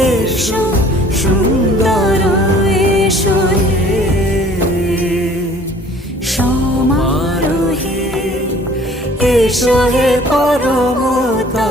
এসো সুন্দর এসো সমারোহে এসো হে পরমতা